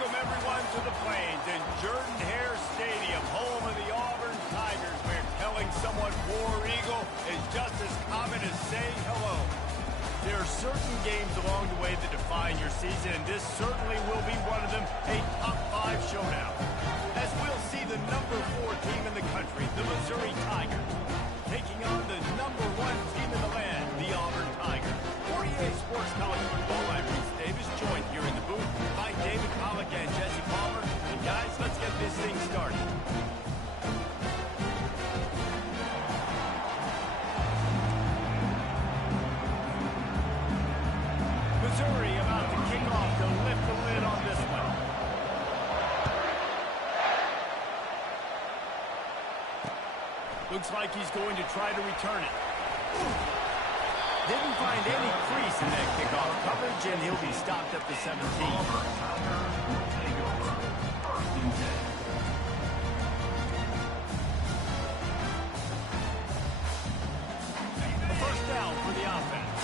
Welcome, everyone, to the Plains in Jordan-Hare Stadium, home of the Auburn Tigers, where telling someone War Eagle is just as common as saying hello. There are certain games along the way that define your season, and this certainly will be one of them, a top-5 showdown. As we'll see the number 4 team in the country, the Missouri Tigers, taking on the number 1 team in the land, the Auburn Tigers. 48 Sports College Football, I'm Reese Davis, joined here in the booth by David Pollack and Jesse Palmer. And guys, let's get this thing started. Missouri about to kick off to lift the lid on this one. Looks like he's going to try to return it. Didn't find any crease in that kickoff coverage, and he'll be stopped up to 17. A first down for the offense.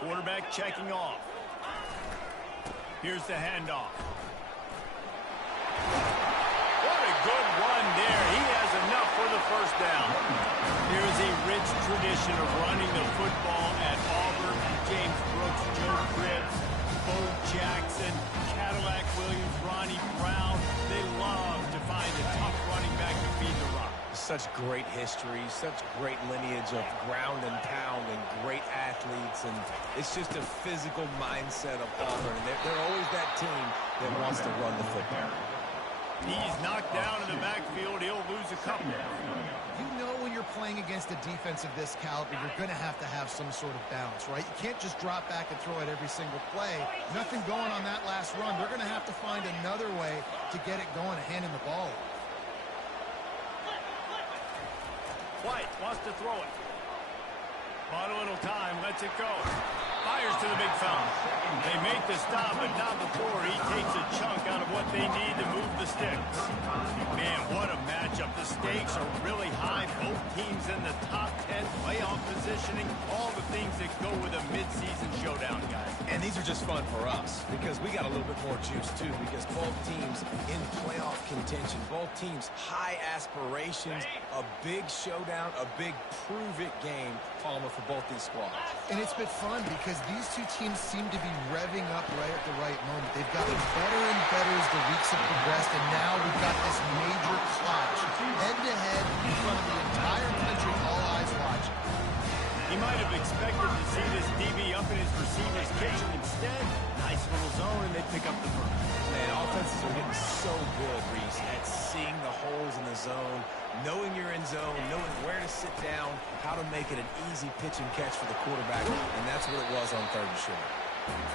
Quarterback checking off. Here's the handoff. What a good run there. He has enough for the first down. There is a rich tradition of running the football at Auburn. James Brooks, Joe Cribbs, Bo Jackson, Cadillac Williams, Ronnie Brown. They love to find a tough running back to feed the run. Such great history, such great lineage of ground and pound and great athletes, and it's just a physical mindset of Auburn. And they're always that team that wants to run the football. He's knocked down in the backfield. He'll lose a couple. You know when you're playing against a defense of this caliber, you're going to have some sort of balance, right? You can't just drop back and throw it every single play. Nothing going on that last run. They're going to have to find another way to get it going and handing the ball. White wants to throw it. Bought a little time, lets it go. Fires to the big fella. They make the stop, but not before he takes a chunk out of what they need to move the sticks. Man, what a matchup. The stakes are really high. Both teams in the top 10 playoff positioning. All the things that go with a midseason showdown, guys. And these are just fun for us because we got a little bit more juice, too, because both teams in playoff contention, both teams high aspirations, a big showdown, a big prove-it game, Palmer, for both these squads. And it's been fun because these two teams seem to be revving up right at the right moment. They've gotten better and better as the weeks have progressed, and now we've got this major clash, head-to-head in front of the entire country, all eyes watching. He might have expected to see this DB up in his receiver's kitchen. Instead, nice little zone, and they pick up the first. Man, offenses are getting so good, Reese, at seeing the holes in the zone, knowing you're in zone, knowing where to sit down, how to make it an easy pitch and catch for the quarterback, and that's what it was on 3rd and short.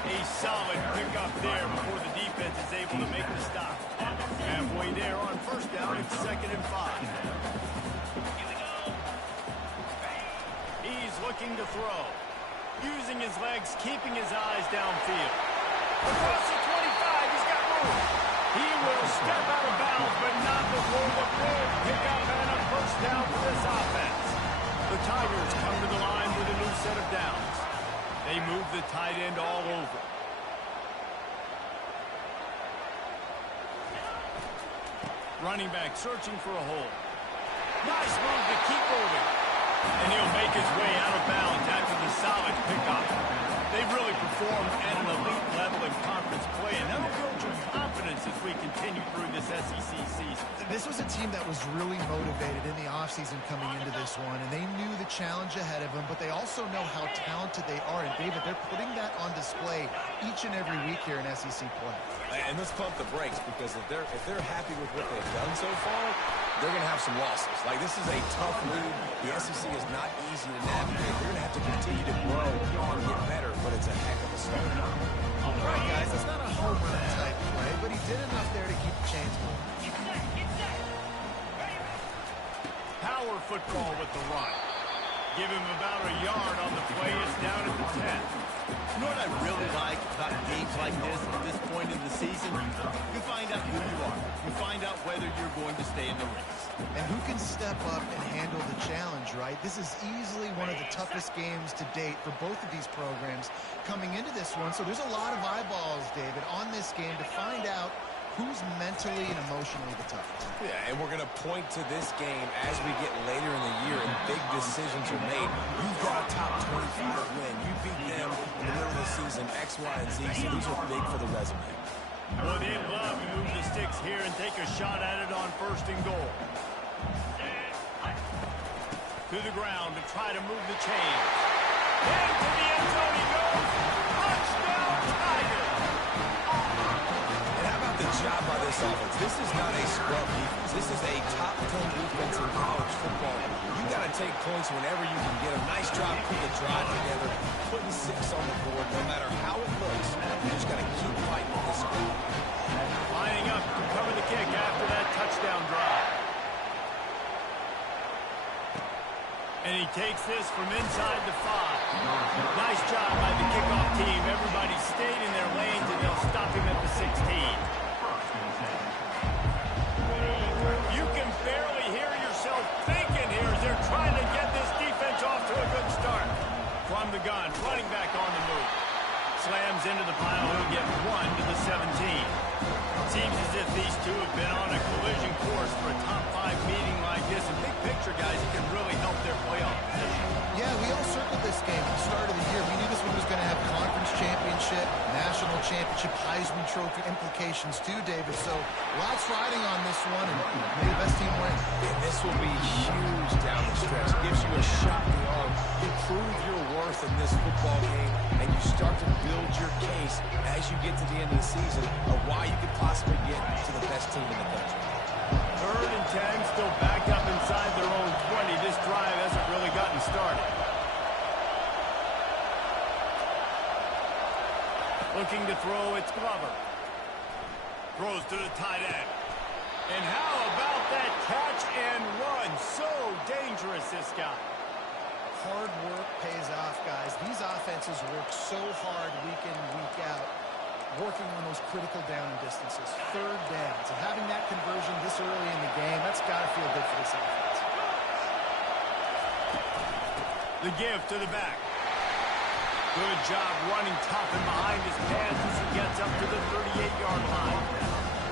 A solid pickup there before the defense is able to make the stop. Halfway there on first down, it's 2nd and 5. He's looking to throw. Using his legs, keeping his eyes downfield. Across the 25, he's got room. He will step out of bounds, but not before the big pickup and a first down for this offense. The Tigers come to the line with a new set of downs. They move the tight end all over. Running back searching for a hole. Nice move to keep moving. And he'll make his way out of bounds after the solid pickup. They've really performed at an elite level in conference play, and that'll build your confidence as we continue through this SEC season. This was a team that was really motivated in the offseason coming into this one, and they knew the challenge ahead of them, but they also know how talented they are. And, David, they're putting that on display each and every week here in SEC play. And let's pump the brakes, because if they're happy with what they've done so far, they're going to have some losses. Like, this is a tough league. The SEC is not easy to navigate. They're going to have to continue to grow and get better, but it's a heck of a start. All right, guys, it's not a home run type play, but he did enough there to keep the chains moving. Power football with the run. Give him about a yard on the play. It's down at the 10. You know what I really like about games like this at this point in the season? You find out who you are. You find out whether you're going to stay in the race. And who can step up and handle the challenge, right? right? This is easily one of the toughest games to date for both of these programs coming into this one. So there's a lot of eyeballs, David, on this game to find out who's mentally and emotionally the toughest. Yeah, and we're going to point to this game as we get later in the year and big decisions are made. You've got a top 25 win. You beat them in the middle of the season, X, Y, and Z, so these are big for the resume. Well, they'd love to move the sticks here and take a shot at it on 1st and goal. To the ground to try to move the chains. Into the end zone he goes. Touchdown, Tigers. And how about the job by this offense? This is not a scrub defense. This is a top 10 defense in college football. You got to take points whenever you can get them. Nice job putting the drive together, putting 6 on the board. No matter how it looks, you just got to keep fighting with this score. Lining up to cover the kick after that touchdown drive. And he takes this from inside the 5. Nice job by the kickoff team. Everybody stayed in their lanes, and they'll stop him at the 16. You can barely hear yourself thinking here as they're trying to get this defense off to a good start. From the gun, running back on the move. Slams into the pile. He'll get 1 to the 17. Seems as if these two have been on a collision course for a top 5 meeting like this. And big picture, guys, it can really help their playoff position. Yeah, we all circled this game at the start of the year. We knew this one was going to have conference championship, national championship, Heisman Trophy implications too, David. So lots riding on this one, and may the best team win. And this will be huge down the stretch. It gives you a shot in the arm. You prove your worth in this football game, and you start to build your case as you get to the end of the season of why you could possibly get to the best team in the country. 3rd and 10, still backed up inside their own 20. This drive hasn't really gotten started. Looking to throw, it's Glover. Throws to the tight end. And how about that catch and run? So dangerous, this guy. Hard work pays off, guys. These offenses work so hard week in, week out, working on those critical down and distances, 3rd downs. And having that conversion this early in the game, that's got to feel good for this offense. The give to the back. Good job running tough and behind his pads as he gets up to the 38-yard line.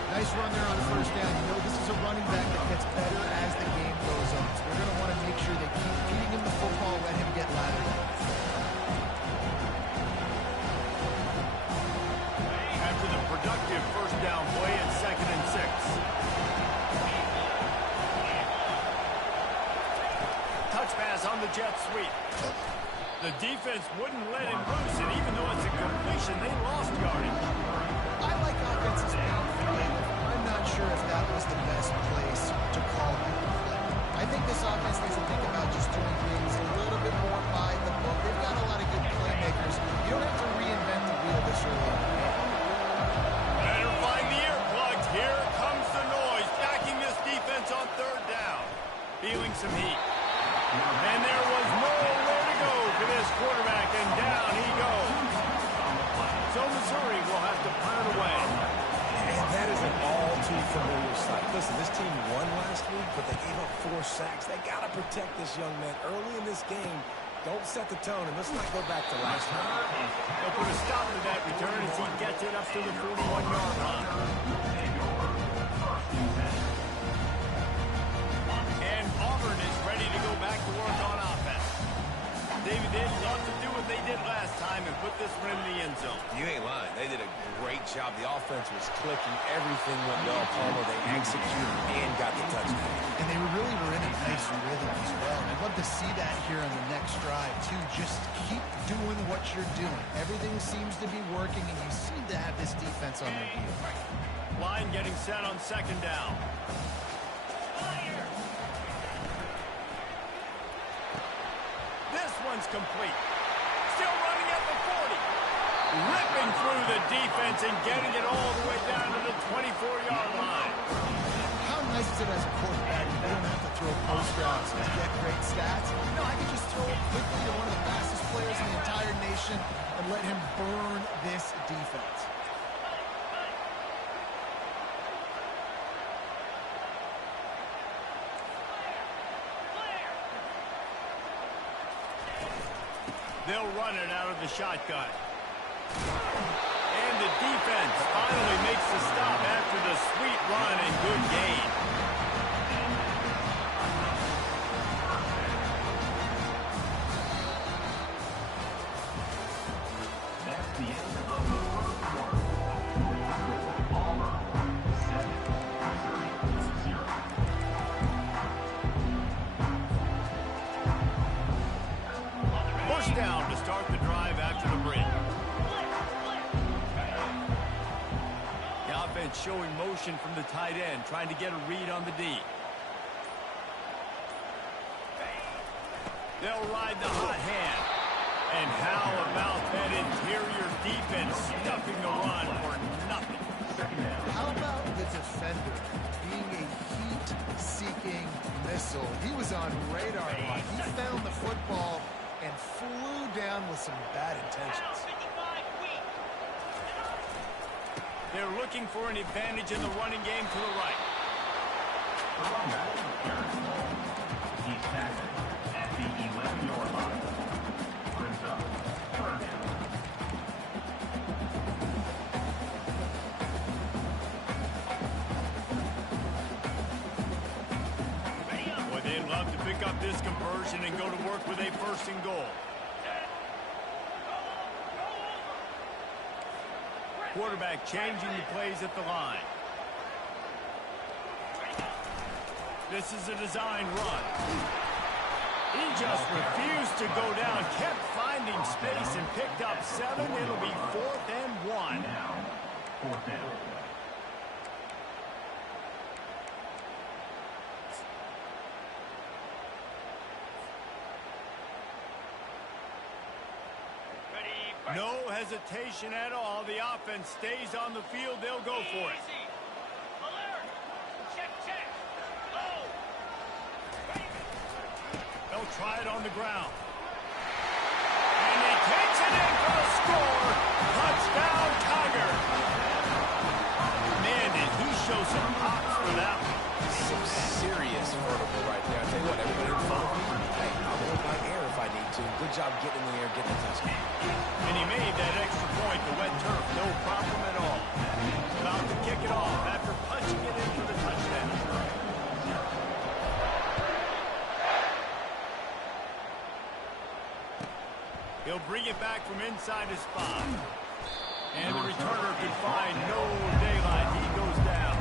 Nice run there on 1st down. You know this is a running back that gets better as the game goes on. So they're going to want to make sure they keep feeding him the football, let him get lateral. After the productive 1st down play and 2nd and 6. Touch pass on the jet sweep. The defense wouldn't let him loose, and even though it's a completion, they lost yardage. I like offenses being creative. I'm not sure if that was the best place to call that play. I think this offense needs to think about just doing things a little bit more by the book. They've got a lot of good playmakers. You don't have to reinvent the wheel this early in the game. Better find the earplugs. Here comes the noise, backing this defense on 3rd down. Feeling some heat. And there was nowhere to go for this quarterback, and down he goes. So Missouri will have to punt it away. And that is an all-too-familiar sight. Listen, this team won last week, but they gave up 4 sacks. They got to protect this young man early in this game. Don't set the tone, and let's not go back to last week. They'll put a stop to that return as he gets it up to the 41-yard line. And Auburn is ready to go back to work on offense. David, they'd love to do what they did last time and put this one in the end zone. You ain't lying. They did a great job. The offense was clicking. Everything went well. Palmer, they executed and got the touchdown. And they really were in a nice rhythm as well. And I'd love to see that here on the next drive, too. Just keep doing what you're doing. Everything seems to be working, and you seem to have this defense on their heels. Line getting set on 2nd down. This one's complete. Still running at the 40. Ripping through the defense and getting it all the way down to the 24-yard line. How nice is it as a quarterback that you don't have to throw post routes to get great stats? No, I can just throw it quickly to one of the fastest players in the entire nation and let him burn this defense. They'll run it out of the shotgun. And the defense finally makes the stop after the sweet run and good gain. Down to start the drive after the break. The offense showing motion from the tight end, trying to get a read on the D. They'll ride the hot hand. And how about that interior defense stuffing the run for nothing? How about the defender being a heat-seeking missile? He was on radar line. He found the football and flew down with some bad intentions. They're looking for an advantage in the running game to the right. He's tackled at the 11-yard line. Brings up third down. Boy, they'd love to pick up this conversion and go to work with a first and goal. Quarterback changing the plays at the line. This is a design run. He just refused to go down, kept finding space and picked up 7. It'll be 4th and 1. Now, fourth down. No hesitation at all. The offense stays on the field. They'll go for it. They'll try it on the ground. And he takes it in for a score. Touchdown, Tiger. Man, did he show some hops for that one. Some serious vertical right there. I tell you what, everybody in front of me, hey, I'll hold my air if I need to. Good job getting in the air, getting the touchdown. And he made that extra point, the wet turf, no problem at all. About to kick it off after punching it in for the touchdown. He'll bring it back from inside his spot. And the returner can find no daylight. He goes down.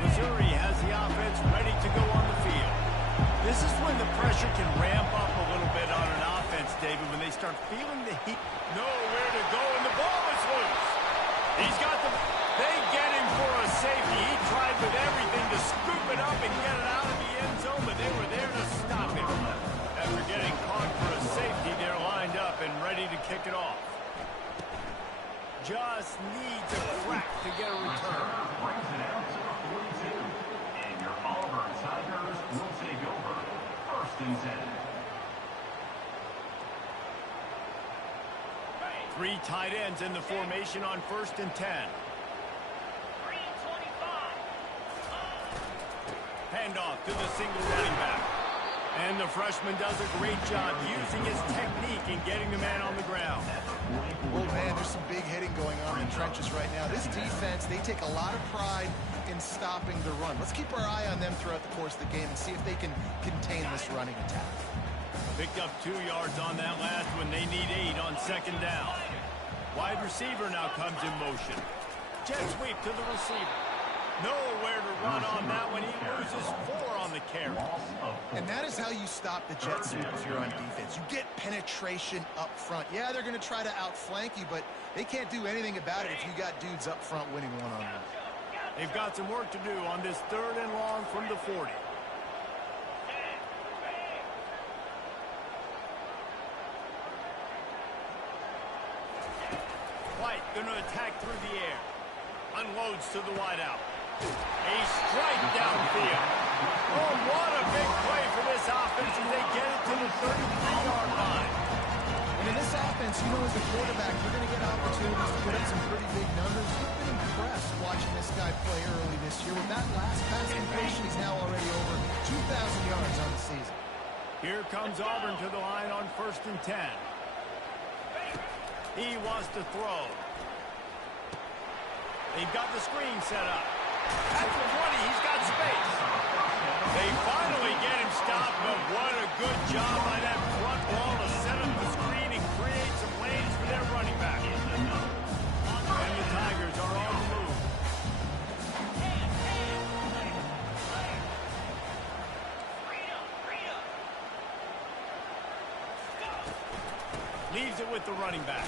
Missouri has the offense ready to go on the field. This is when the pressure can ramp up a little bit on an offense, David, when they start feeling the heat. Nowhere to go, and the ball is loose. He's got the... They get him for a safety. He tried with everything to scoop it up and get it out of the end zone, but they were there to stop him. After getting caught for a safety, they're lined up and ready to kick it off. Just needs a crack to get a return. Brings it out to the 42. And your Auburn Tigers will take over. First and 10. 3 tight ends in the formation on 1st and 10. Handoff to the single running back. And the freshman does a great job using his technique and getting the man on the ground. Well, man, there's some big hitting going on in the trenches right now. This defense, they take a lot of pride in stopping the run. Let's keep our eye on them throughout the course of the game and see if they can contain this running attack. Picked up 2 yards on that last one. They need 8 on 2nd down. Wide receiver now comes in motion. Jet sweep to the receiver. Nowhere to run on that one. He loses 4 on the carry. And that is how you stop the jet sweep if you're on defense. You get penetration up front. Yeah, they're going to try to outflank you, but they can't do anything about it if you got dudes up front winning one-on-one. They've got some work to do on this 3rd and long from the 40. White going to attack through the air. Unloads to the wideout. A strike downfield. Oh, what a big play for this offense as they get it to the 33-yard line. And in this offense, you know, as a quarterback, you're going to get opportunities to put up some pretty big numbers. You've been impressed watching this guy outside play early this year. With that last pass completion, he's now already over 2,000 yards on the season. Here comes Auburn to the line on 1st and 10. He wants to throw. They've got the screen set up. At the 20, he's got space. They finally get him stopped, but what a good job by that front wall to set up the screen and create some lanes for their running back. And the Tigers are on the move. Leaves it with the running back.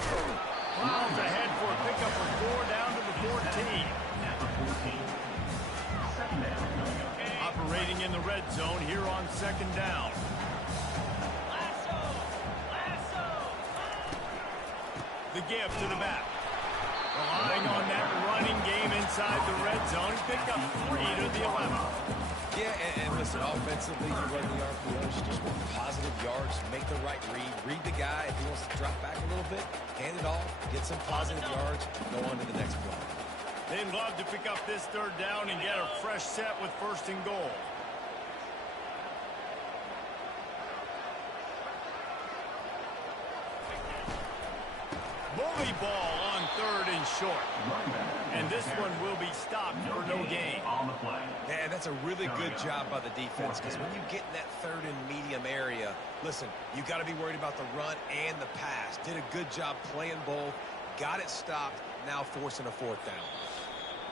Browns ahead for a pickup of 4 down to the 14. Operating in the red zone here on 2nd down. The give to the back. Relying on that running game inside the red zone. He picked up 3 to the 11. Yeah, and listen, offensively, you run the RPOs, you just want positive yards, make the right read the guy. If he wants to drop back a little bit, hand it off, get some positive yards, go on to the next play. They'd love to pick up this 3rd down and get a fresh set with 1st and goal. Bully ball on 3rd and short. And this one will be stopped for no gain. Yeah, that's a really good job by the defense, because when you get in that 3rd and medium area, listen, you got to be worried about the run and the pass. Did a good job playing both, got it stopped, now forcing a 4th down.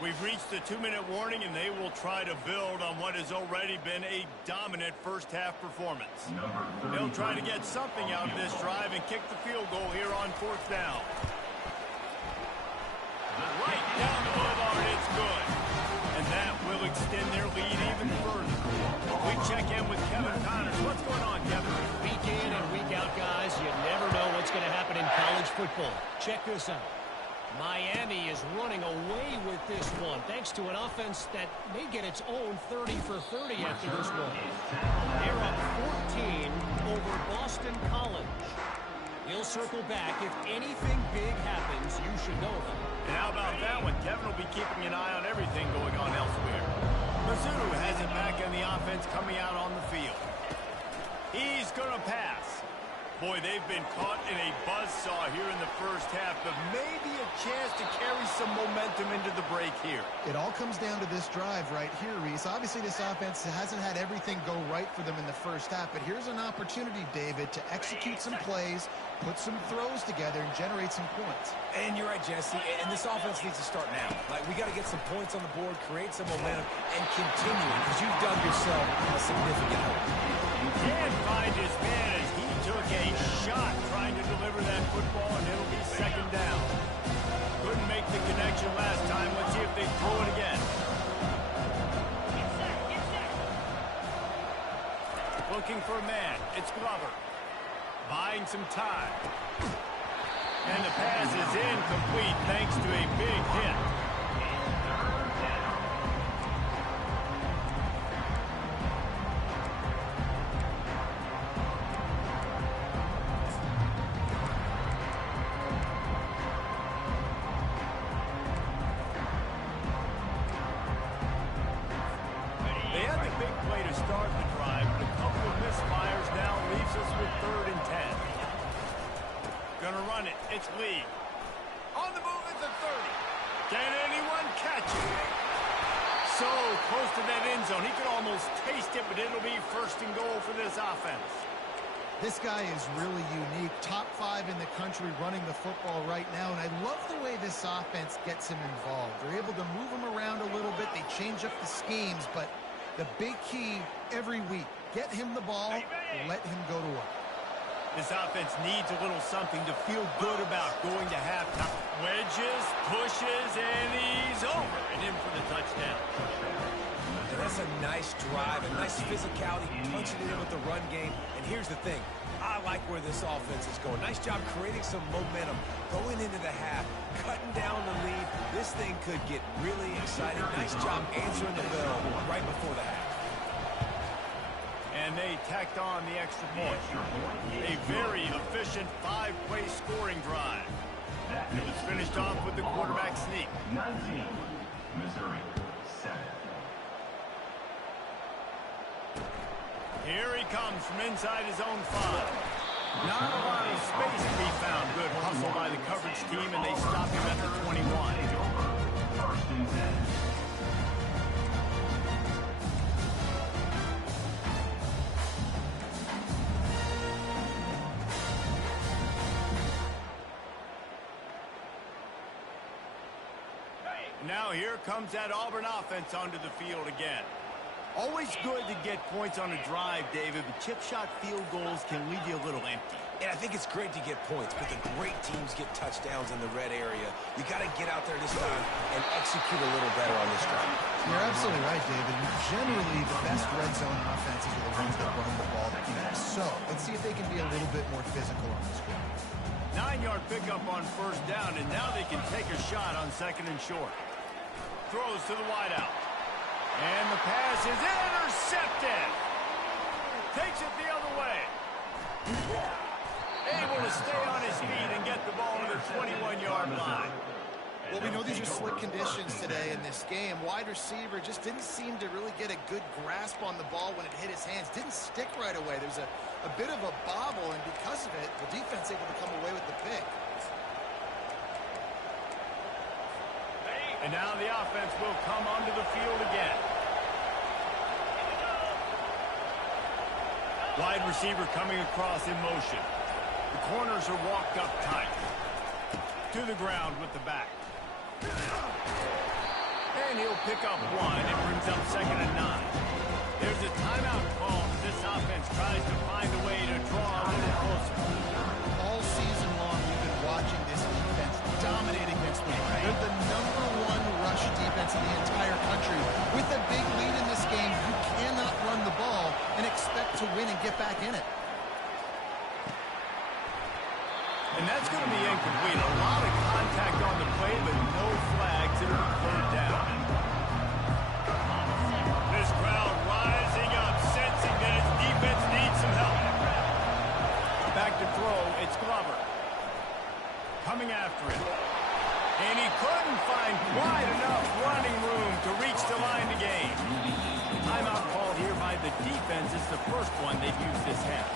We've reached the 2-minute warning, and they will try to build on what has already been a dominant first-half performance. They'll try to get something out of this drive and kick the field goal here on 4th down. Right down the boulevard, it's good. And that will extend their lead even further. We check in with Kevin Connors. What's going on, Kevin? Week in and week out, guys, you never know what's going to happen in college football. Check this out. Miami is running away with this one, thanks to an offense that may get its own 30 for 30 after this one. They're up 14 over Boston College. We'll circle back. If anything big happens, you should know them. And how about that one? Kevin will be keeping an eye on everything going on elsewhere. Mizzou has it back in the offense coming out on the field. He's going to pass. Boy, they've been caught in a buzzsaw here in the first half, but maybe a chance to carry some momentum into the break here. It all comes down to this drive right here, Reese. Obviously, this offense hasn't had everything go right for them in the first half, but here's an opportunity, David, to execute some plays, put some throws together, and generate some points. And you're right, Jesse, and this offense needs to start now. Like, we got to get some points on the board, create some momentum, and continue, because you've dug yourself a significant hole. He can't find his man as he took a shot trying to deliver that football, and it'll be 2nd down. Couldn't make the connection last time. Let's see if they throw it again. Looking for a man. It's Glover. Buying some time. And the pass is incomplete thanks to a big hit. It's Lee. On the move at the 30. Can anyone catch it? So close to that end zone. He could almost taste it, but it'll be 1st and goal for this offense. This guy is really unique. Top 5 in the country running the football right now, and I love the way this offense gets him involved. They're able to move him around a little bit. They change up the schemes, but the big key every week, get him the ball, let him go to work. This offense needs a little something to feel good about going to halftime. Wedges, pushes, and he's over and in for the touchdown. And that's a nice drive, a nice physicality, punching it in with the run game. And here's the thing. I like where this offense is going. Nice job creating some momentum, going into the half, cutting down the lead. This thing could get really exciting. Nice job answering the bell right before the half. And they tacked on the extra point. A very efficient 5-play scoring drive. It was finished off with the quarterback sneak. 19, Missouri. Here he comes from inside his own 5. Not a lot of space to be found. Good hustle by the coverage team, and they stop him at the 21. First and 10. Now here comes that Auburn offense onto the field again. Always good to get points on a drive, David, but chip shot field goals can leave you a little empty. And I think it's great to get points, but the great teams get touchdowns in the red area. You got to get out there this time and execute a little better on this drive. You're absolutely right, David. Generally, the best red zone offenses are the ones that run the ball the best. So let's see if they can be a little bit more physical on this one. 9-yard pickup on first down, and now they can take a shot on second and short. Throws to the wideout. And the pass is intercepted. Takes it the other way. Able to stay on his feet and get the ball to the 21-yard line. Well, we know these are slick conditions today in this game. Wide receiver just didn't seem to really get a good grasp on the ball when it hit his hands. Didn't stick right away. There's a bit of a bobble, and because of it, the defense able to come away with the pick. And now the offense will come onto the field again. Wide receiver coming across in motion. The corners are walked up tight. To the ground with the back. And he'll pick up one. It brings up second and 9. There's a timeout call as this offense tries to find a way to draw a little closer. All season long, we've been watching this defense dominate against the run. They're the #1 rush defense in the entire country. With a big lead in this game, you cannot run the ball and expect to win and get back in it. And that's going to be incomplete. A lot of contact on the play, but no flags. It'll be third down. This crowd rising up, sensing that its defense needs some help. Back to throw, it's Glover. Coming after it. And he couldn't find quite enough running room to reach the line to gain. Timeout called here by the defense. It's the first one they've used this half.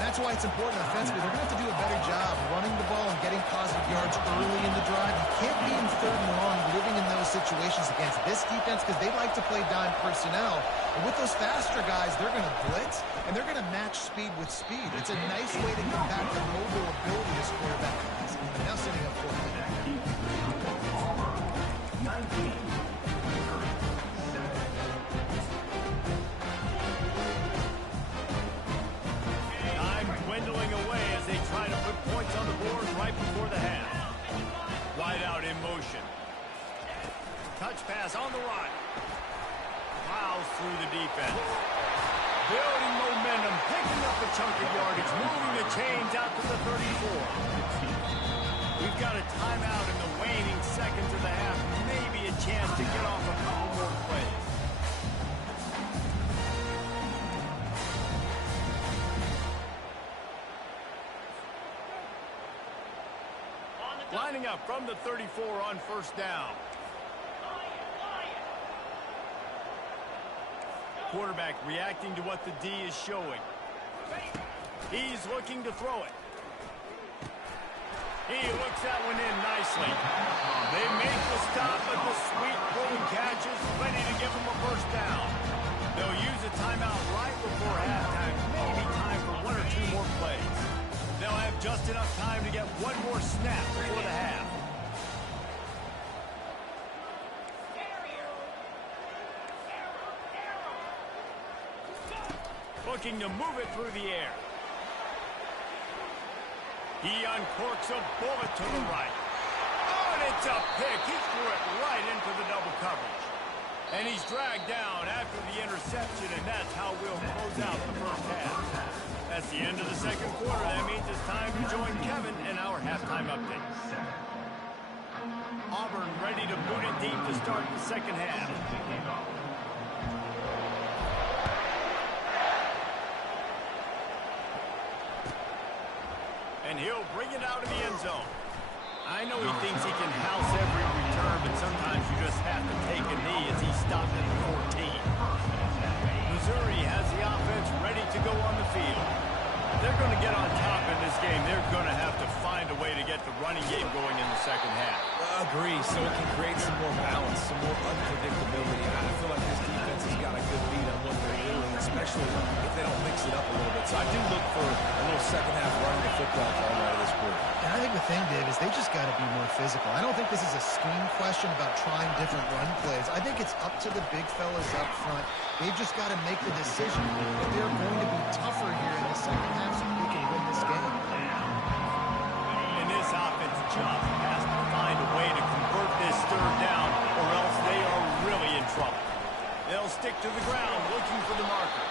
That's why it's important offensively. They're going to have to do a better job running the ball and getting positive yards early in the drive. You can't be in third and long living in those situations against this defense because they like to play dime personnel. And with those faster guys, they're going to blitz, and they're going to match speed with speed. It's a nice way to combat the mobile ability of this quarterback. Now sitting up 4. 19. Dwindling away as they try to put points on the board right before the half. Wide out in motion. Touch pass on the right. Plows through the defense. Building momentum, picking up a chunk of yardage, moving the chains out to the 34. We've got a timeout in the waning seconds of the half. Maybe a chance to get off a couple more plays. Lining up from the 34 on first down. Quarterback reacting to what the D is showing. He's looking to throw it. He looks that one in nicely. They make the stop, but the sweet pulling catch is ready to give them a first down. They'll use a timeout right before halftime. Maybe time for 1 or 2 more plays. They'll have just enough time to get one more snap before the half. Looking to move it through the air. He uncorks a bullet to the right. Oh, and it's a pick. He threw it right into the double coverage. And he's dragged down after the interception, and that's how we'll close out the first half. That's the end of the second quarter. That means it's time to join Kevin in our halftime update. Auburn ready to boot it deep to start the second half. And he'll bring it out of the end zone. I know he thinks he can house every return, but sometimes you just have to take a knee as he stopped at the 14. Missouri has the offense ready agree, so it can create some more balance, some more unpredictability. And I feel like this defense has got a good beat on what they're doing, especially if they don't mix it up a little bit. So I do look for a little second half running the football for all right of this group. And I think the thing, Dave, is they just got to be more physical. I don't think this is a scheme question about trying different run plays. I think it's up to the big fellas up front. They've just got to make the decision that they're going to be tougher here in the second half so they can win this game. And this offense just has to find a way to convert this third down, or else they are really in trouble. They'll stick to the ground looking for the marker.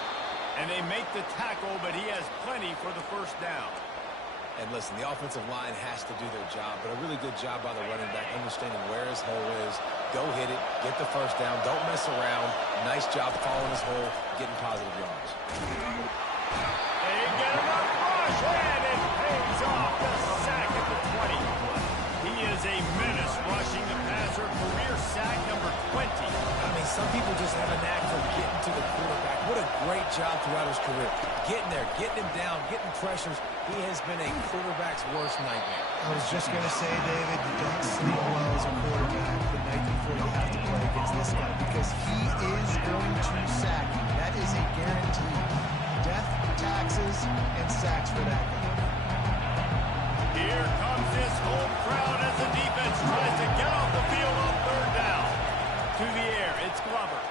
And they make the tackle, but he has plenty for the first down. And listen, the offensive line has to do their job, but a really good job by the running back, understanding where his hole is. Go hit it, get the first down, don't mess around. Nice job following his hole, getting positive yards. They get him up rush, and it pays off the sack at the 20. He is a menace rushing the passer, career sack number 20. I mean, some people just have a knack for getting to the quarterback. What a great job throughout his career. Getting there, getting him down, getting pressures. He has been a quarterback's worst nightmare. I was just going to say, David, you don't sleep well as a quarterback the night before you have to play against this guy because he is going to sack you. That is a guarantee. Death, taxes, and sacks for that guy. Here comes this home crowd as the defense tries to get off the field on third down. To the air, it's Glover.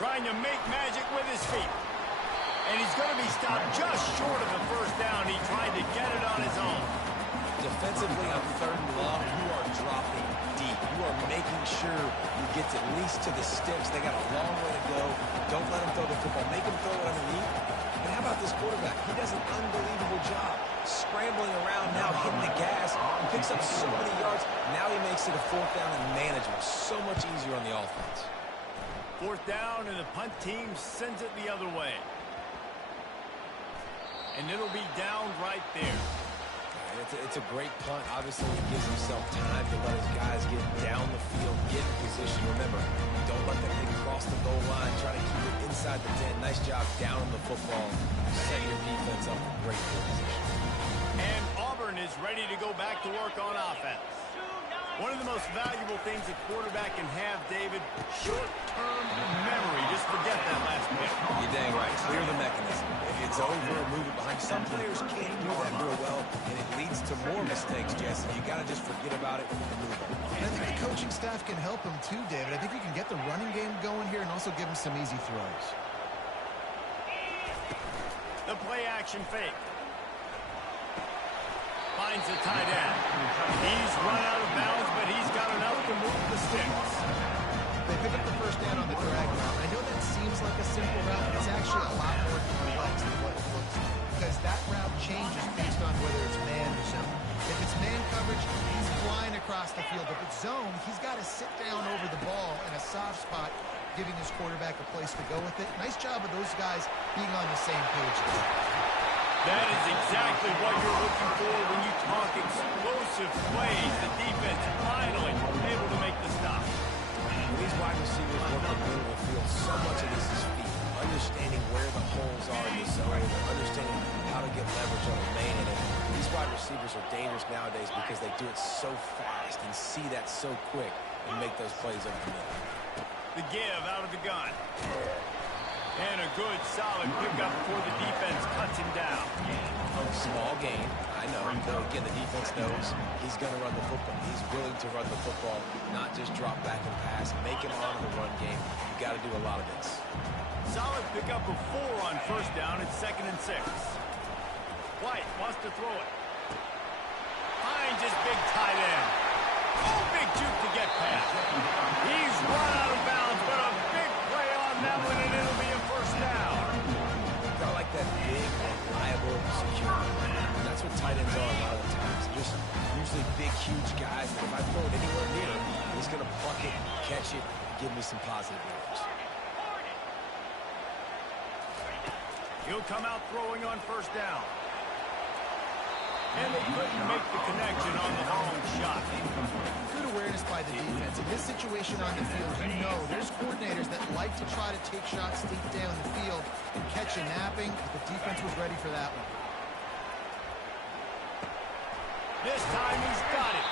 Trying to make magic with his feet. And he's going to be stopped just short of the first down. He tried to get it on his own. Defensively on third and long, you are dropping deep. You are making sure you get at least to the sticks. They got a long way to go. Don't let him throw the football. Make him throw it underneath. And how about this quarterback? He does an unbelievable job scrambling around now, hitting the gas. He picks up so many yards. Now he makes it a fourth down and manageable. So much easier on the offense. Fourth down, and the punt team sends it the other way. And it'll be down right there. It's a great punt. Obviously, he gives himself time to let his guys get down the field, get in position. Remember, don't let that thing cross the goal line. Try to keep it inside the 10. Nice job down on the football. Set your defense up for great field position. And Auburn is ready to go back to work on offense. One of the most valuable things a quarterback can have, David, short-term memory. Just forget that last pick. You're dang right. Clear the mechanism. If it's over, move it behind. Some players can't do that real well, and it leads to more mistakes, Jesse. You got to just forget about it and move on. And I think the coaching staff can help him too, David. I think you can get the running game going here and also give him some easy throws. The play action fake. Finds the tight end. He's run out of bounds, but he's got enough to move the sticks. They pick up the first down on the drag route. I know that seems like a simple route, but it's actually a lot more complex than what it looks like because that route changes based on whether it's man or zone. If it's man coverage, he's flying across the field. If it's zone, he's got to sit down over the ball in a soft spot, giving his quarterback a place to go with it. Nice job of those guys being on the same page. That is exactly what you're looking for when you talk explosive plays. The defense finally able to make the stop. These wide receivers work the middle of the field. So much of this is feet. Understanding where the holes are in the zone. Understanding how to get leverage on a man. And these wide receivers are dangerous nowadays because they do it so fast and see that so quick and make those plays over the middle. The give out of the gun. And a good, solid pickup before the defense cuts him down. Small gain, I know. But again, the defense knows he's going to run the football. He's willing to run the football, not just drop back and pass. Make him honor the run game. You've got to do a lot of this. Solid pickup of 4 on first down. It's 2nd and 6. White wants to throw it. Finds his big tight end. Oh, big juke to get past. He's run out of bounds, but a big play on that one, and it'll be a first down. I like that big, reliable security. And that's what tight ends are a lot of the times. They're just usually big, huge guys that if I throw it anywhere near him, he's going to pluck it, catch it, give me some positive yards. He'll come out throwing on first down. And they couldn't make the connection on the long shot. Good awareness by the defense. In this situation on the field, you know there's coordinators that like to try to take shots deep down the field and catch a napping, but the defense was ready for that one. This time he's got it.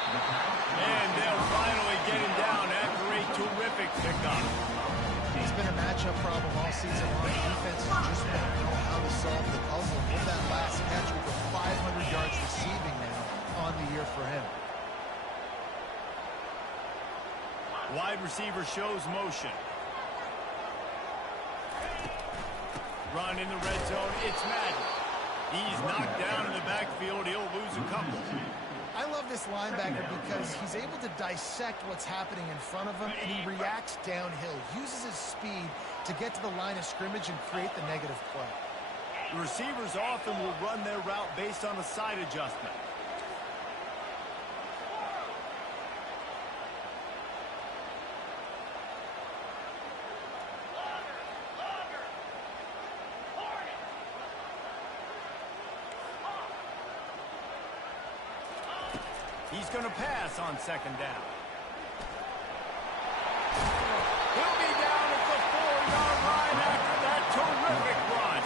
And they'll finally get him down after a terrific pickup. It's been a matchup problem all season long. The defense just don't know how to solve the puzzle. With that last catch, over 500 yards receiving now on the year for him. Wide receiver shows motion. Run in the red zone. It's Madden. He's knocked down in the backfield. He'll lose a couple. I love this linebacker because he's able to dissect what's happening in front of him, and he reacts downhill, uses his speed to get to the line of scrimmage and create the negative play. The receivers often will run their route based on a side adjustment. He's going to pass on second down. He'll be down at the 4-yard line after that terrific run.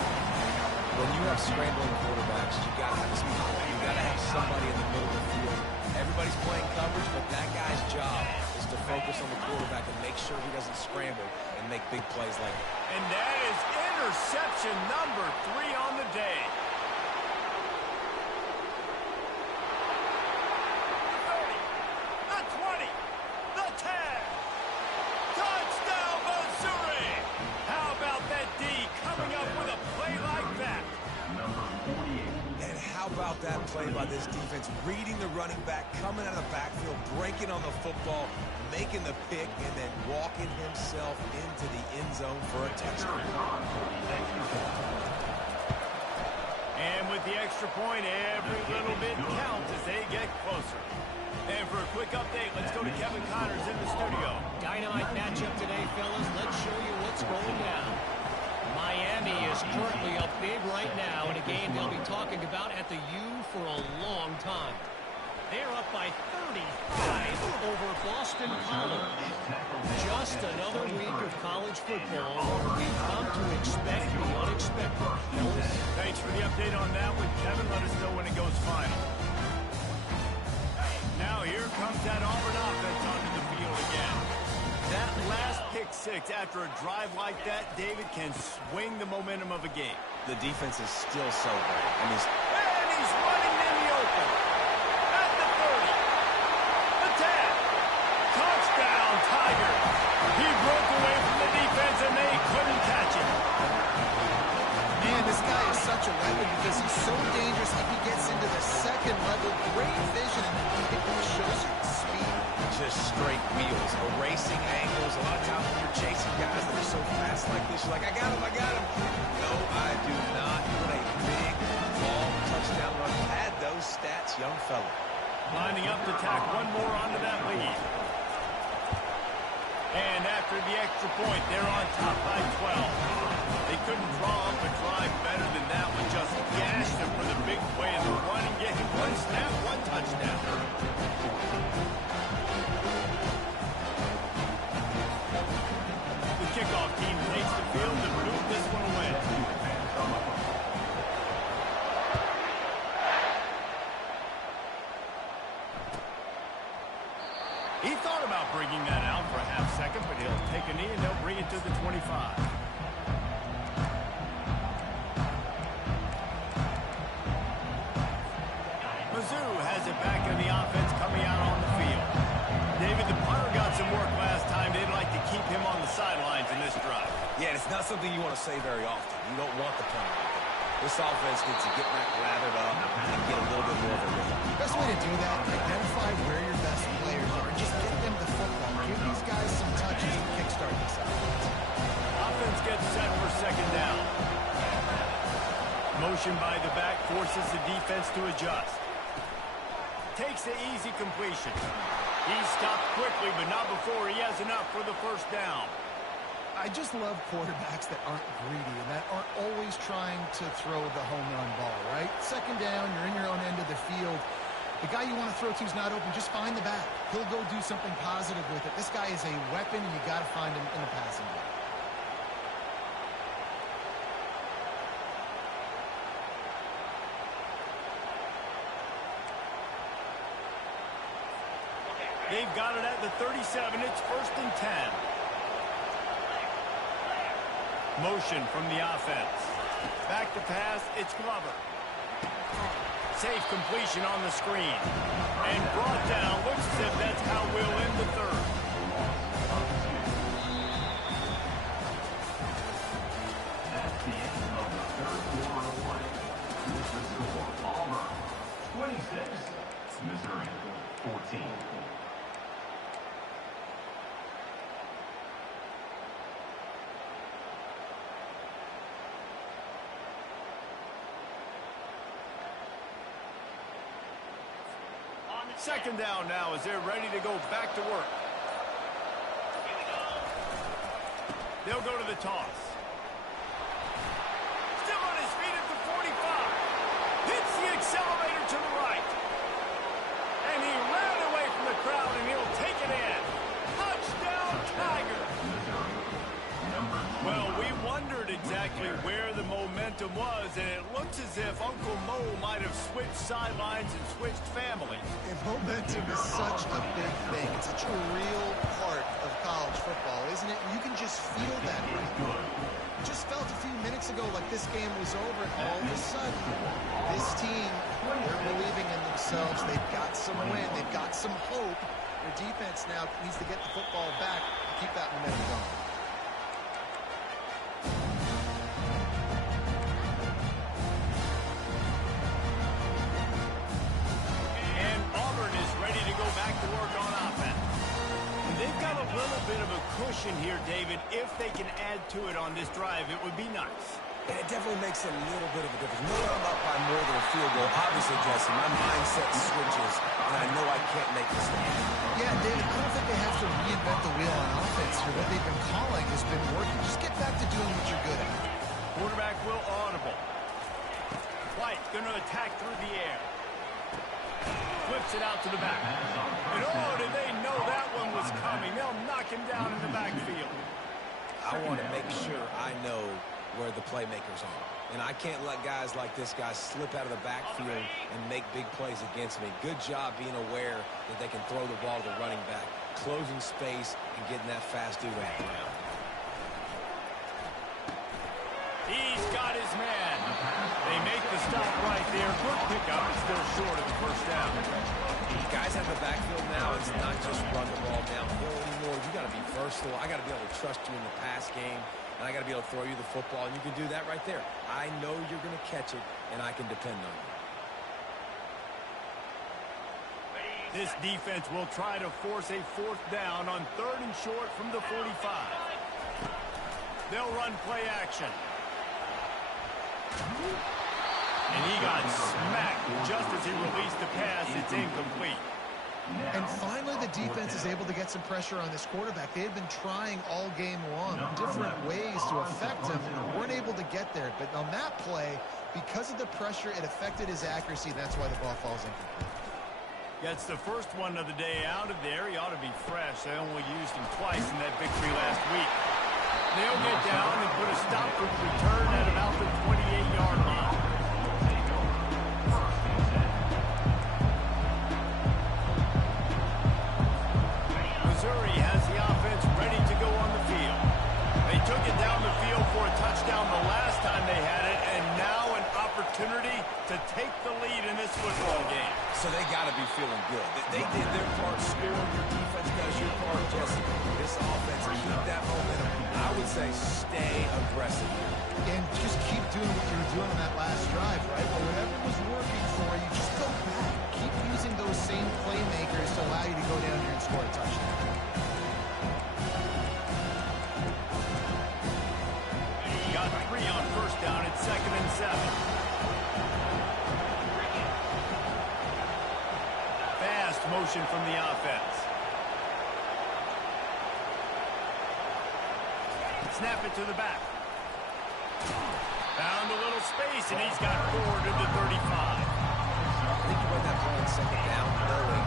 When you have scrambling quarterbacks, you got to have a speed. You got to have somebody in the middle of the field. Everybody's playing coverage, but that guy's job is to focus on the quarterback and make sure he doesn't scramble and make big plays like that. And that is interception number 3 on the day. That play by this defense, reading the running back, coming out of the backfield, breaking on the football, making the pick, and then walking himself into the end zone for a touchdown. And with the extra point, every little bit counts as they get closer. And for a quick update, let's go to Kevin Connors in the studio. Dynamite matchup today, fellas. Let's show you what's going down. Miami is currently up big right now in a game they'll be talking about at the U for a long time. They're up by 35 over Boston College. Just another week of college football where we've come to expect the unexpected. Thanks for the update on that one, Kevin. Let us know when it goes final. Now here comes that Auburn offense onto the field again. That last pick six after a drive like that, David, can swing the momentum of a game. The defense is still so good. And he's running in the open. At the 30. The 10. Touchdown, Tigers. He broke away from the defense and they couldn't catch him. Man, this guy is such a weapon because he's so dangerous if he gets into the second level. Great vision, and he shows you speed. Just straight wheels, erasing angles. A lot of times when you're chasing guys that are so fast like this, you're like, I got him. No, I do not. What a big, long touchdown run. Had those stats, young fella. Lining up to tack one more onto that lead. And after the extra point, they're on top by 12. They couldn't draw up a drive better than that one. Just gashed him for the big play in the run and get him one snap, one touchdown. Kickoff team takes the field to move this one away. He thought about bringing that out for a half second, but he'll take a knee and they'll bring it to the 25. Mizzou has it back in the offense coming out on the field. David, the punter got some work last time. They'd like to keep him on the sidelines in this drive. Yeah, it's not something you want to say very often. You don't want the punter out there. This offense needs to get back lathered up and get a little bit more of a rhythm. Best way to do that, identify where your best players are and just get them the football. Give these guys some touches to kickstart this offense. Offense gets set for second down. Motion by the back forces the defense to adjust. Takes the easy completion. He stopped quickly, but not before he has enough for the first down. I just love quarterbacks that aren't greedy and that aren't always trying to throw the home run ball, right? Second down, you're in your own end of the field. The guy you want to throw to is not open. Just find the back. He'll go do something positive with it. This guy is a weapon, and you got to find him in the passing game. They've got it at the 37. It's 1st and 10. Motion from the offense. Back to pass. It's Glover. Safe completion on the screen. And brought down. Looks as if that's how we'll end the third. That's the end of the third quarter of play. With the score, Auburn 26, Missouri 14. Second down now as they're ready to go back to work. They'll go to the toss. Still on his feet at the 45. Hits the accelerator to the right. And he ran away from the crowd, and he'll take it in. Touchdown, Tiger. Well, we wondered exactly where the momentum was, and it looks as if Uncle Mo might have switched sidelines and switched families. And momentum is such a big thing. It's such a real part of college football, isn't it? You can just feel that. It just felt a few minutes ago like this game was over, and all of a sudden, this team, they're believing in themselves. They've got some win. They've got some hope. Their defense now needs to get the football back and keep that momentum going. Cushion here, David. If they can add to it on this drive, it would be nice. It definitely makes a little bit of a difference. No, I'm up by more than a field goal. Obviously, Jesse, my mindset switches, and I know I can't make this game. Yeah, David, I don't think they have to reinvent the wheel on offense here. What they've been calling has been working. Just get back to doing what you're good at. Quarterback will audible. White going to attack through the air. Flips it out to the back. And oh, did they know that one was coming? They'll knock him down in the backfield. I want to make sure I know where the playmakers are. And I can't let guys like this guy slip out of the backfield and make big plays against me. Good job being aware that they can throw the ball to the running back, closing space and getting that fast dude on the ground. He's got his man. They make the stop right there. Good pickup. It's still short of the first down. Guys have the backfield now. It's not just run the ball downhill anymore. You got to be versatile. I got to be able to trust you in the pass game, and I got to be able to throw you the football, and you can do that right there. I know you're going to catch it, and I can depend on you. This defense will try to force a 4th down on 3rd and short from the 45. They'll run play action. And he got smacked just as he released the pass. It's incomplete. And finally, the defense is able to get some pressure on this quarterback. They had been trying all game long different ways to affect him and weren't able to get there. But on that play, because of the pressure, it affected his accuracy. That's why the ball falls incomplete. That's the first one of the day out of there. He ought to be fresh. They only used him twice in that victory last week. They'll get down and put a stop with return at about the 28-yard line. Missouri has the offense ready to go on the field. They took it down the field for a touchdown the last time they had it, and now an opportunity to take the lead in this football game. So they got to be feeling good. They did their part. Score. Your defense does your part, Jesse. This offense, keep that momentum. I would say stay aggressive. And just keep doing what you were doing on that last drive, right? Well, whatever was working for you, just go back. Keep using those same playmakers to allow you to go down here and score a touchdown. Got 3 on 1st down. It's 2nd and 7. Fast motion from the offense. Snap it to the back. Found a little space, and he's got 4 to the 35. I think you run that play on 2nd down knowing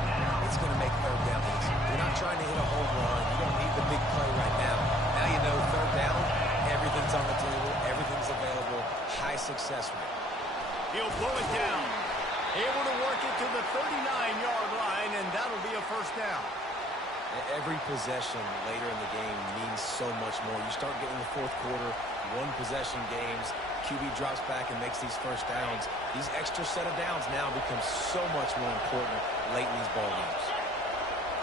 it's going to make 3rd down easy. You're not trying to hit a home run. You don't need the big play right now. Now you know 3rd down, everything's on the table, everything's available, high success rate. He'll blow it down. Able to work it to the 39-yard line, and that'll be a 1st down. Every possession later in the game means so much more. You start getting the fourth quarter, one-possession games, QB drops back and makes these first downs. These extra set of downs now become so much more important late in these ball games.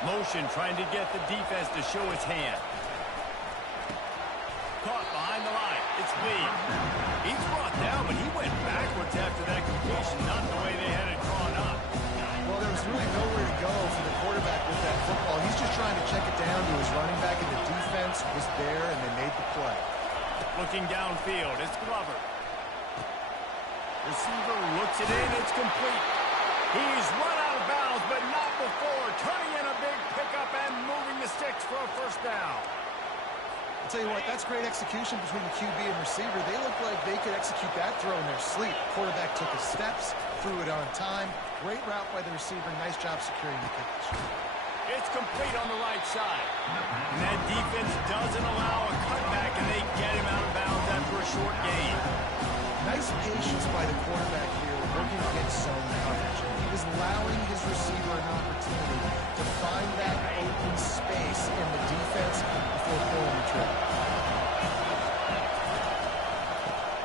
Motion trying to get the defense to show its hand. Caught behind the line. It's Lee. He's brought down, but he went backwards after that completion, not the way they had it drawn up. Well, there was really nowhere to go for the quarterback with that football. He's just trying to check it down to his running back, and the defense was there, and they made the play. Looking downfield, it's Glover. Receiver looks it in, it's complete. He's run out of bounds, but not before turning in a big pickup and moving the sticks for a first down. I'll tell you what, that's great execution between the QB and receiver. They look like they could execute that throw in their sleep. Quarterback took his steps, threw it on time. Great route by the receiver. Nice job securing the catch. It's complete on the right side. And that defense doesn't allow a cutback, and they get him out of bounds after a short gain. Nice patience by the quarterback here, working against zone coverage. He was allowing his receiver an opportunity to find that open space in the defense before pulling the trigger.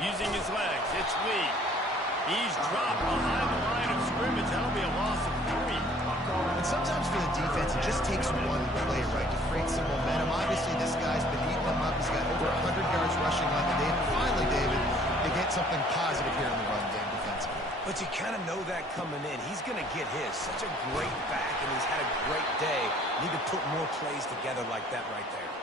Using his legs, it's Lee. He's dropped behind the line of scrimmage. That'll be a loss of 3. And sometimes for the defense, it just takes one play, right, to create some momentum. Obviously, this guy's been eating them up. He's got over 100 yards rushing on the day. But finally, David, they get something positive here in the run game defensively. But you kind of know that coming in. He's going to get his. Such a great back, and he's had a great day. Need to put more plays together like that right there.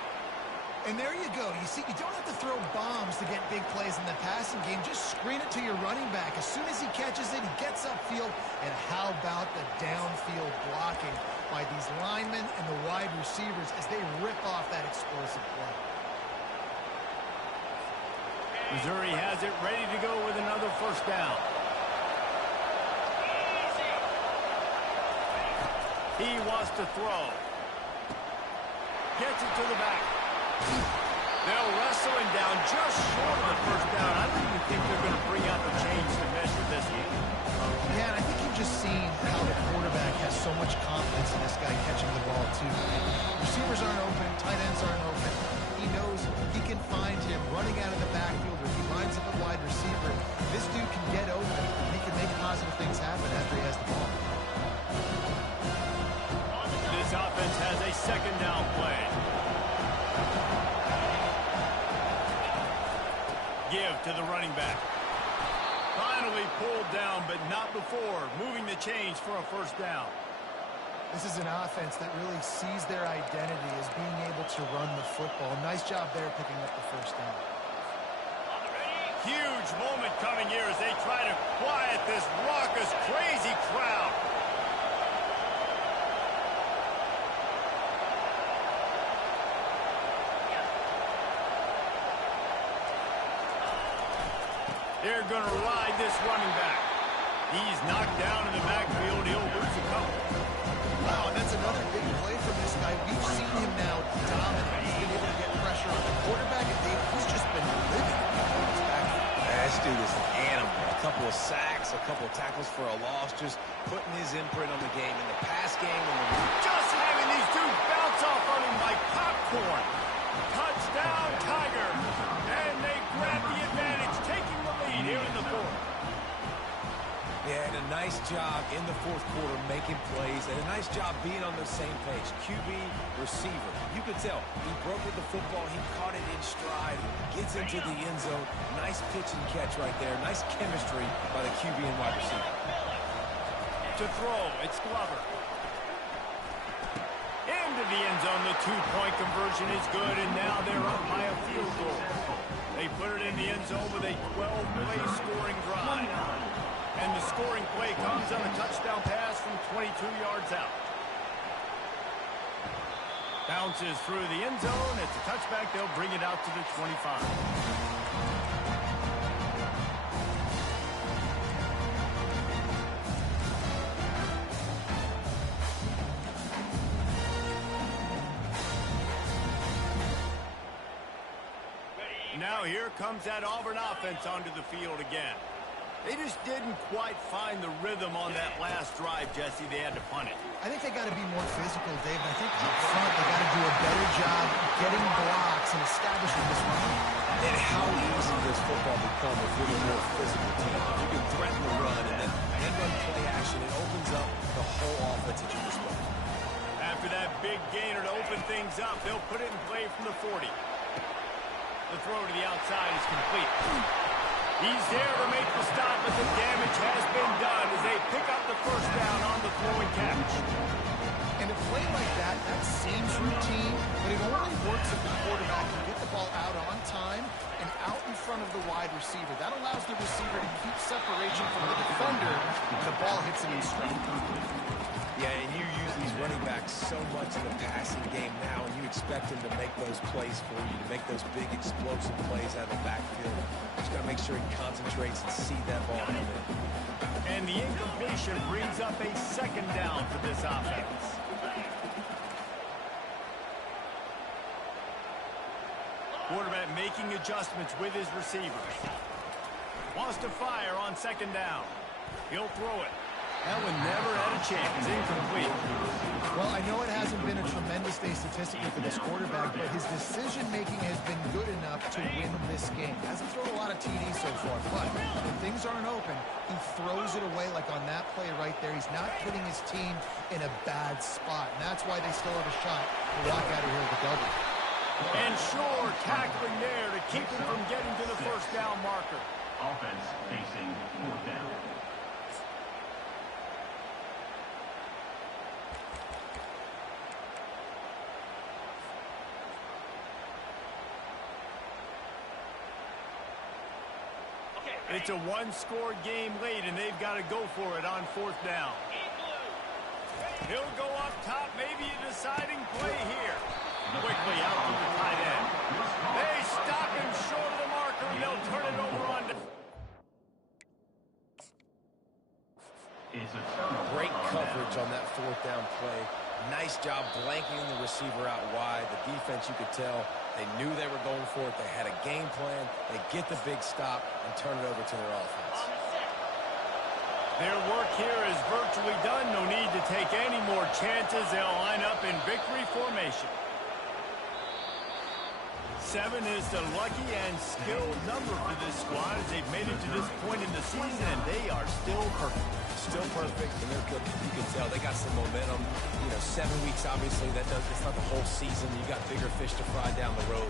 And there you go. You see, you don't have to throw bombs to get big plays in the passing game. Just screen it to your running back. As soon as he catches it, he gets upfield. And how about the downfield blocking by these linemen and the wide receivers as they rip off that explosive play. Missouri has it ready to go with another first down. He wants to throw. Gets it to the back. They'll wrestle him down just short of the first down. I don't even think they're going to bring out the chains to measure this game. Yeah, and I think you've just seen how the quarterback has so much confidence in this guy catching the ball, too. Receivers aren't open. Tight ends aren't open. He knows he can find him running out of the backfield, or if he lines up a wide receiver, this dude can get open, and he can make positive things happen after he has the ball. This offense has a second down play. Give to the running back. Finally pulled down, but not before moving the chains for a first down. This is an offense that really sees their identity as being able to run the football. Nice job there picking up the first down. Huge moment coming here as they try to quiet this raucous, crazy crowd. They're going to ride this running back. He's knocked down in the backfield. He'll lose a couple. Wow, and that's another big play from this guy. We've seen him now dominate. He's been able to get pressure on the quarterback, and he's just been living in his backfield. This dude is an animal. A couple of sacks, a couple of tackles for a loss, just putting his imprint on the game. In the pass game, just having these dudes bounce off on him like popcorn. Touchdown, Tigers. And they grab the advantage, taking the lead here in the fourth. Yeah, and a nice job in the fourth quarter making plays, and a nice job being on the same page. QB, receiver. You could tell he broke with the football. He caught it in stride, gets into the end zone. Nice pitch and catch right there. Nice chemistry by the QB and wide receiver. To throw, it's Glover. Into the end zone, the two-point conversion is good, and now they're up by a field goal. They put it in the end zone with a 12-play scoring drive. And the scoring play comes on a touchdown pass from 22 yards out. Bounces through the end zone. It's a touchback. They'll bring it out to the 25. Now here comes that Auburn offense onto the field again. They just didn't quite find the rhythm on that last drive, Jesse. They had to punt it. I think they got to be more physical, Dave. And I think up front they got to do a better job getting blocks and establishing this run. And how easy does football become if you're a more physical team? You can threaten the run and then run play action. It opens up the whole offense at your disposal. After that big gainer to open things up, they'll put it in play from the 40. The throw to the outside is complete. He's there to make the stop, but the damage has been done as they pick up the first down on the throwing catch. And a play like that seems routine, but it only works if the quarterback can get the ball out on time and out in front of the wide receiver. That allows the receiver to keep separation from the defender, and the ball hits him in stride. Yeah, and you use these running backs so much in the passing game now, and you expect them to make those plays for you, to make those big explosive plays out of the backfield. Just got to make sure he concentrates and see that ball come in. And the incompletion brings up a second down for this offense. Quarterback making adjustments with his receivers. Wants to fire on second down. He'll throw it. That one never had a chance. Incomplete. Well, I know it hasn't been a tremendous day statistically for this quarterback, but his decision-making has been good enough to win this game. Hasn't thrown a lot of TDs so far, but when things aren't open, he throws it away like on that play right there. He's not putting his team in a bad spot, and that's why they still have a shot to walk out of here with a double. And sure, tackling there to keep him from getting to the first down marker. Offense facing fourth down. It's a one-score game late, and they've got to go for it on fourth down. He'll go up top, maybe a deciding play here. Quickly out to the tight end. They stop him short of the marker, and they'll turn it over on. It's a turnover. Great coverage on that fourth down play. Nice job blanking the receiver out wide. The defense, you could tell, they knew they were going for it. They had a game plan. They get the big stop and turn it over to their offense. Their work here is virtually done. No need to take any more chances. They'll line up in victory formation. 7 is the lucky and skilled number for this squad as they've made it to this point in the season, and they are still perfect. Still perfect, and they're good. You can tell they got some momentum. You know, 7 weeks, obviously, it's not the whole season. You got bigger fish to fry down the road.